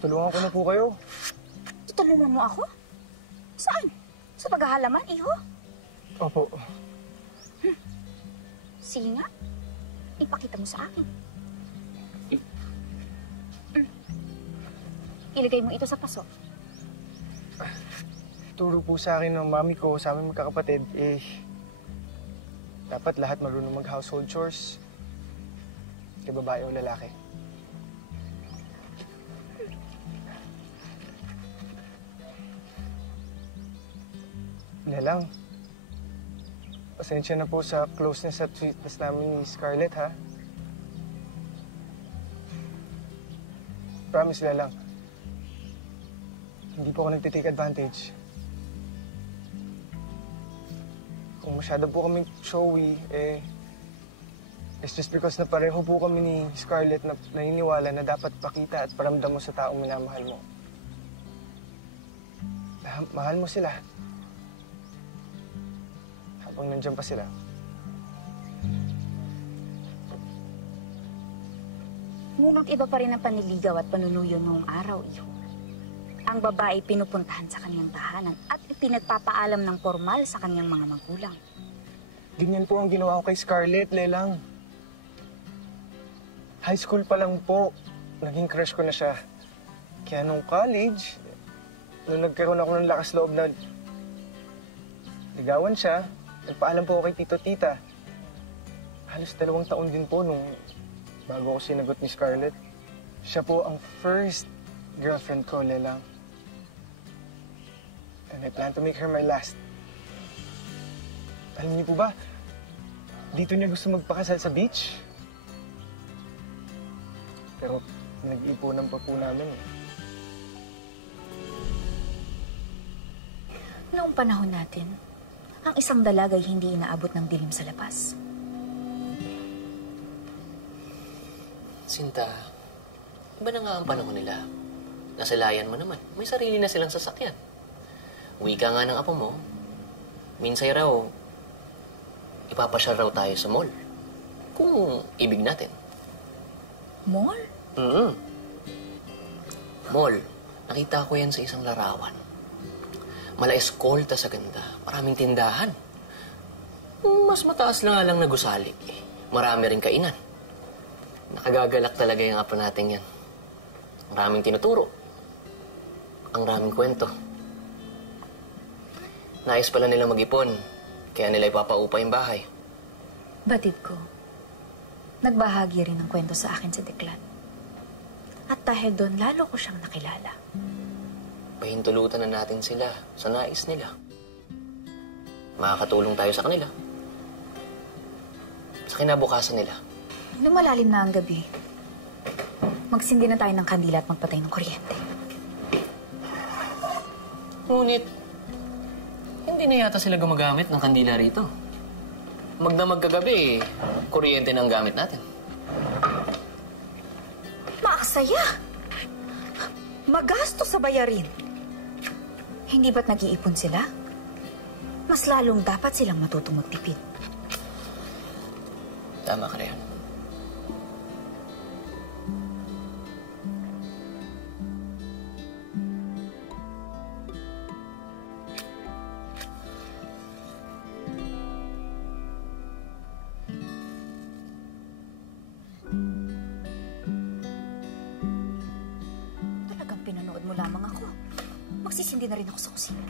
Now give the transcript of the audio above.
Tulungan ko na po kayo. Tutulungan mo ako? Saan? Sa paghahalaman, iho? Opo. Sige nga. Ipakita mo sa akin. Ilagay mo ito sa paso. Turo po sa akin ng mami ko, sa aming magkakapatid, dapat lahat marunong mag-household chores. Kay babae o lalaki. Lelang, pasensya na po sa closeness at sweetness namin ni Scarlett, ha? Promise, Lelang. Hindi po ako nagtitake advantage. Kung masyado po kaming showy, it's just because na pareho po kami ni Scarlett na naniniwala na dapat pakita at paramdam mo sa taong minamahal mo. Mahal mo sila. Habang nandiyan pa sila. Ngunit iba pa rin ang paniligaw at panunuyo noong araw, iho. Ang babae pinupuntahan sa kanyang tahanan at ipinagpapaalam ng formal sa kanyang mga magulang. Ganyan po ang ginawa ko kay Scarlett, Lelang. High school pa lang po, naging crush ko na siya. Kaya nung college, nung nagkaroon ako ng lakas loob na ligawan siya, nagpaalam po ako kay Tito-Tita. Halos 2 taon din po nung bago ko sinagot ni Scarlett. Siya po ang first girlfriend ko, Lelang. And I plan to make her my last. Alam niyo po ba, dito niya gusto magpakasal sa beach. Pero nag-iipunan pa po namin. Noong panahon natin, ang isang dalaga ay hindi inaabot ng dilim sa labas. Sinta, iba na nga ang panahon nila. Nasalayan mo naman. May sarili na silang sasakyan. Wika nga ng apo mo, minsay raw, ipapasyal raw tayo sa mall. Kung ibig natin. Mall? Mall. Nakita ko yan sa isang larawan. Mala-eskolta sa ganda. Maraming tindahan. Mas mataas na nga lang na gusali. Marami rin kainan. Nakagagalak talaga yung apo natin yan. Maraming tinuturo. Ang raming kwento. Nais pala nila mag-ipon, kaya nila ipapaupa yung bahay. Batid ko, nagbahagi rin ng kwento sa akin sa Deklan. At dahil doon, lalo ko siyang nakilala. Pahintulutan na natin sila sa nais nila. Makakatulong tayo sa kanila. Sa kinabukasan nila. Lumalalim na ang gabi. Magsindi na tayo ng kandila at magpatay ng kuryente. Ngunit, hindi na yata sila gumagamit ng kandila rito. Magdamag kagabi, kuryente na ang gamit natin. Maaksaya! Magasto sa bayarin. Hindi ba't nag-iipon sila? Mas lalong dapat silang matutong magtipid. Tama ka rin. Talagang pinanood mo lamang ako. Magsisindi na rin ako sa kusina.